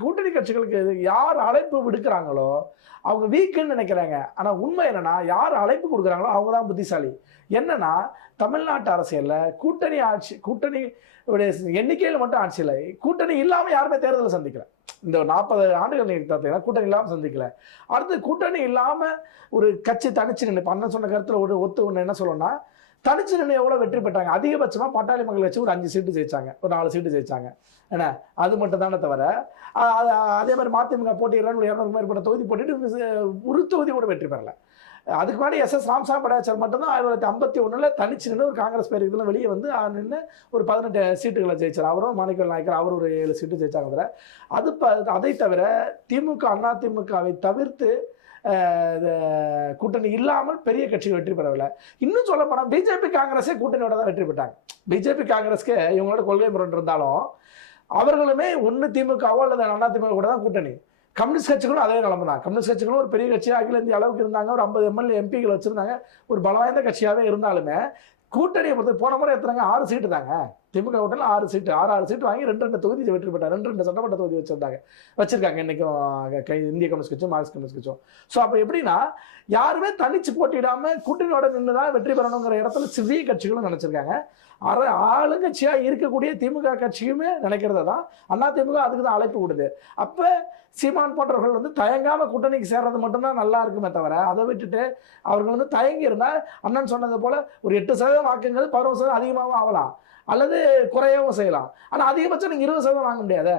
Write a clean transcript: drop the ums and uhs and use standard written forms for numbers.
கூட்டணி கட்சிகளுக்கு யார் அழைப்பு விடுக்கிறாங்களோ அவங்க வீக்குன்னு நினைக்கிறாங்க. ஆனா உண்மை என்னன்னா, யார் அழைப்பு கொடுக்குறாங்களோ அவங்க தான் புத்திசாலி. என்னன்னா, தமிழ்நாட்டு அரசியல்ல கூட்டணி ஆட்சி, கூட்டணி எண்ணிக்கையில் மட்டும் ஆட்சி இல்லை, கூட்டணி இல்லாம யாருமே தேர்தலை சந்திக்கல. இந்த 40 ஆண்டுகள் நீங்க பார்த்தீங்கன்னா கூட்டணி இல்லாம சந்திக்கல. அடுத்து கூட்டணி இல்லாம ஒரு கட்சி தனிச்சு நின்று, அண்ணன் சொன்ன கருத்துல ஒரு ஒண்ணு என்ன சொல்லணும்னா, தனிச்சு நின்று எவ்வளவு வெற்றி பெற்றாங்க. அதிகபட்சமா பாட்டாளி மக்கள் கட்சி ஒரு 5 சீட்டு ஜெயிச்சாங்க, ஒரு 4 சீட்டு ஜெயிச்சாங்க. என்ன அது மட்டும் தானே தவிர, அதே மாதிரி மதிமுக போட்டியிடறான்னு ஒரு 200 மேற்பட்ட தொகுதி போட்டிட்டு ஒரு தொகுதி கூட வெற்றி பெறல. அதுக்கு முன்னாடி எஸ் ராமசாமி படையாச்சார் மட்டும்தான் 1951 தனிச்சு நின்று ஒரு காங்கிரஸ் பேர் இதெல்லாம் வெளியே வந்து நின்று ஒரு 18 சீட்டுகளை ஜெயிச்சார். அவரும் மாணிக்கவேல் நாயக்கர் அவர் ஒரு 7 சீட்டு ஜெயிச்சாங்க. அதை தவிர திமுக அண்ணா திமுகவை தவிர்த்து கூட்டணி இல்லாமல் பெரிய கட்சிகள் வெற்றி பெறவில்லை. இன்னும் சொல்ல போனா பிஜேபி காங்கிரஸே கூட்டணியோட தான் வெற்றி பெற்றாங்க. பிஜேபி காங்கிரஸ்க்கு இவங்களோட கொள்கை முரண் இருந்தாலும் அவர்களுமே ஒன்னு திமுகவோ அல்லது அண்ணா திமுக கூட தான் கூட்டணி. கம்யூனிஸ்ட் கட்சிகளும் அதே நிலைமை தான். கம்யூனிஸ்ட் கட்சிகளும் ஒரு பெரிய கட்சியாக அகில இந்திய அளவுக்கு இருந்தாங்க, ஒரு 50 எம்எல்ஏ எம்பிகள் வச்சிருந்தாங்க, ஒரு பலவாய்ந்த கட்சியாகவே இருந்தாலுமே கூட்டணியை பொறுத்து போன முறை எத்தனாங்க 6 சீட்டு தாங்க. திமுக கூட்டணியில் 6 சீட்டு 6 சீட்டு வாங்கி 2 தொகுதி வெற்றி பெற்றாங்க. 2 சட்டமன்ற தொகுதி வச்சிருக்காங்க இன்னைக்கும் இந்திய கம்யூனிஸ்ட் கட்சியும் மார்க்சிஸ்ட் கம்யூனிஸ்ட் கட்சியும். ஸோ அப்போ எப்படின்னா, யாருமே தனிச்சு போட்டியிடாம கூட்டணியோட நின்று தான் வெற்றி பெறணுங்கிற இடத்துல சிறிய கட்சிகளும் நினைச்சிருக்காங்க. ஆளுங்கட்சியா இருக்கக்கூடிய திமுக கட்சியுமே நினைக்கிறத தான் அண்ணா திமுக அதுக்கு தான் அழைப்பு கொடுது. அப்ப சீமான் போன்றவர்கள் வந்து தயங்காம கூட்டணிக்கு சேர்றது மட்டும்தான் நல்லா இருக்குமே தவிர, அதை விட்டுட்டு அவர்கள் வந்து தயங்கி இருந்தா அண்ணன் சொன்னது போல ஒரு 8% வாக்குங்கிறது 11% அதிகமாகவும் ஆகலாம், அல்லது குறையவும் செய்யலாம். ஆனா அதிகபட்சம் நீங்க 20% வாங்க முடியாது.